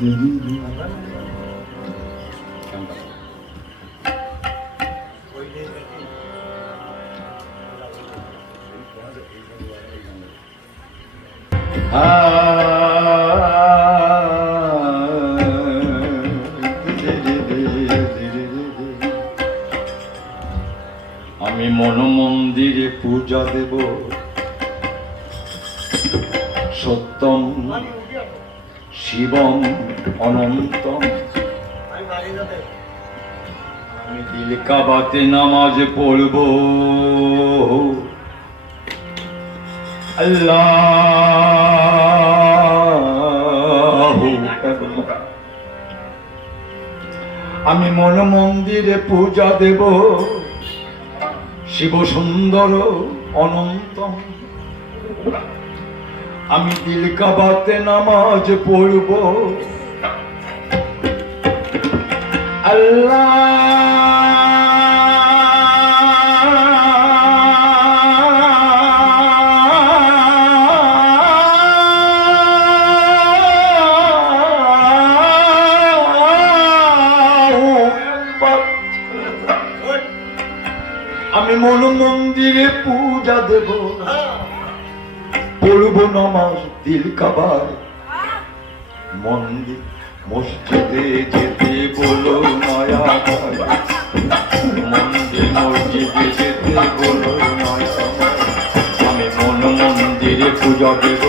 আমি মন মন্দিরে পূজা দেব। সত্যম শিবম অনন্তম। আমি দিল কাবাতে নামাজ পড়ব। আল্লাহ আমি মন মন্দিরে পূজা দেব। শিব সুন্দর অনন্ত আমি দিল কাবাতে নামাজ পড়ব। আমি মন মন্দিরে পূজা দেব। পড়ব নামাজ দিল কাবার। মন্দির, মসজিদে যেতে বলো নয়া মন্দির, মসজিদে যেতে বলো নয়া আমি মন মন্দিরে পূজা দেব।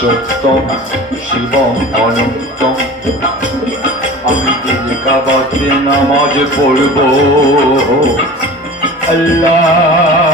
সত্যম, শিবম, অনন্তম। আমি দিল কাবাতে নামাজ পড়ব। আল্লাহ।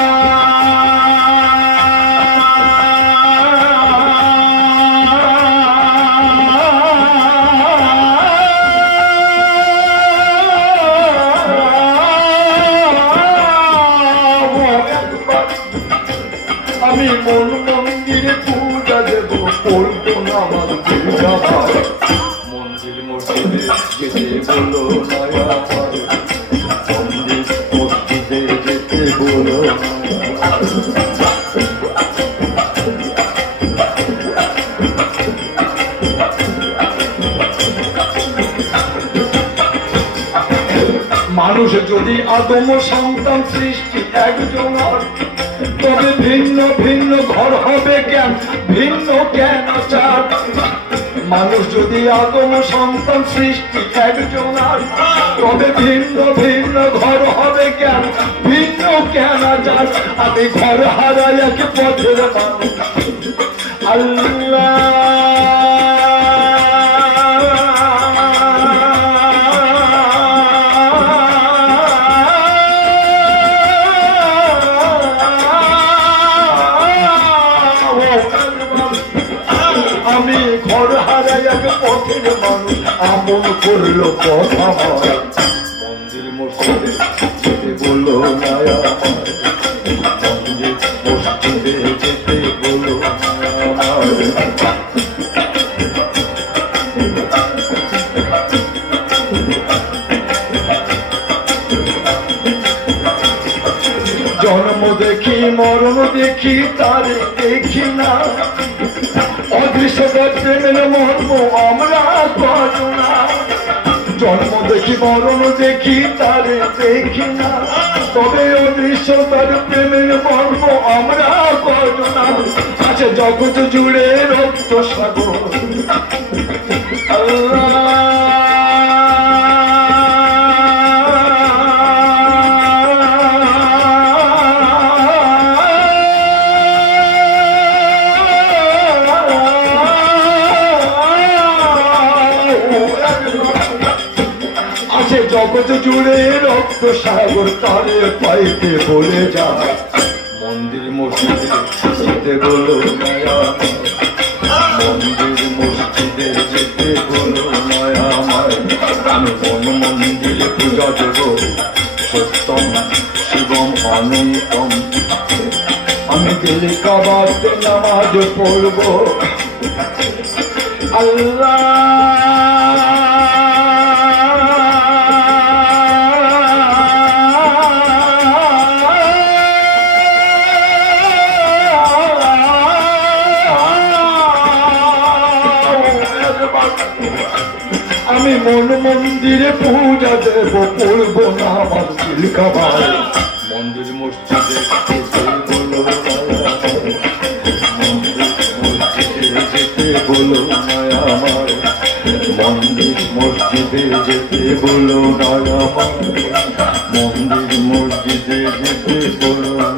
পূজা দেব পড়ব নামাজ পূজা মন্দির মসজিদে যেতে বলো নয়া মন্দির মসজিদে যেতে বলো মানুষ যদি আদম সন্তান সৃষ্টি একজন তবে ভিন্ন ভিন্ন ঘর হবে জ্ঞান, ভিন্ন জ্ঞান আচার। মানুষ যদি আদম সন্তান সৃষ্টি একজন তবে ভিন্ন ভিন্ন ঘর হবে জ্ঞান, ভিন্ন জ্ঞান আচার। আমি ঘর হারাই এক পথের মানুষ। আল্লাহ মানুষ করল মন্দির মসজিদে যেতে বলো মায়া মন্দির মসজিদে যেতে বলো মায়া জন্ম দেখি, মরণ দেখি, তারে দেখি না। অদৃশ্য প্রেমের মর্ম, আমরা পারো না। জন্ম দেখি, মরণ দেখি, তারে দেখি না। তবে অদৃশ্য তার প্রেমের মর্ম, আমরা পারো না। আছে জগৎ জুড়ে রক্ত সাগর। জগৎ জুড়ে রক্ত সাগর তারে পাইতে বলে যা মন্দির মসজিদে যেতে বলো মন্দির মসজিদে যেতে বলো মায়া মায় আমি পূজা দেব। সত্যম শিবম অনন্তম আমি দিল কাবাতে নামাজ পড়ব। আমি মন মন্দিরে পূজা দেব পড়ব না আমার কাবাতে মন্দির মসজিদে মন্দির মসজিদে যেতে বলো নয় আমার মন্দির মসজিদে যেতে বলো না